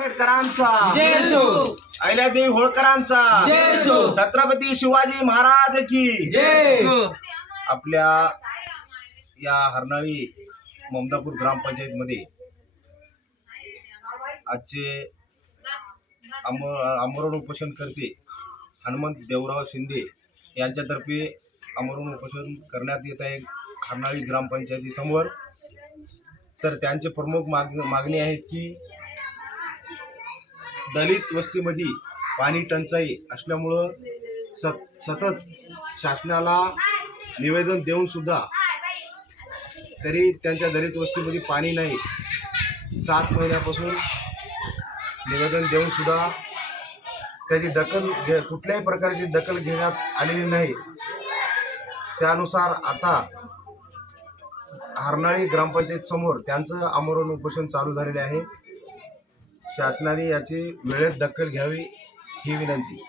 आंबेडकरांचा जय होळकरांचा छत्रपती शिवाजी महाराज की जय आपल्या या हरणाळी ममदापूर ग्रामपंचायत मध्ये आजचे अमरण उपोषण करते हनुमंत देवराव शिंदे यांच्यातर्फे आमरण उपोषण करण्यात येत आहे हरणाळी ग्रामपंचायतीसमोर तर त्यांचे प्रमुख माग मागणी आहेत की दलित वस्तीमध्ये पाणी टंचाई असल्यामुळं सत सतत शासनाला निवेदन देऊनसुद्धा तरी त्यांच्या दलित वस्तीमध्ये पाणी नाही सात महिन्यापासून निवेदन देऊनसुद्धा त्याची दखल घे कुठल्याही प्रकारची दखल घेण्यात आलेली नाही त्यानुसार आता हरणाळी ग्रामपंचायत समोर त्यांचं आमरण उपोषण चालू झालेले आहे शासनाने याची वेळेत दखल घ्यावी ही विनंती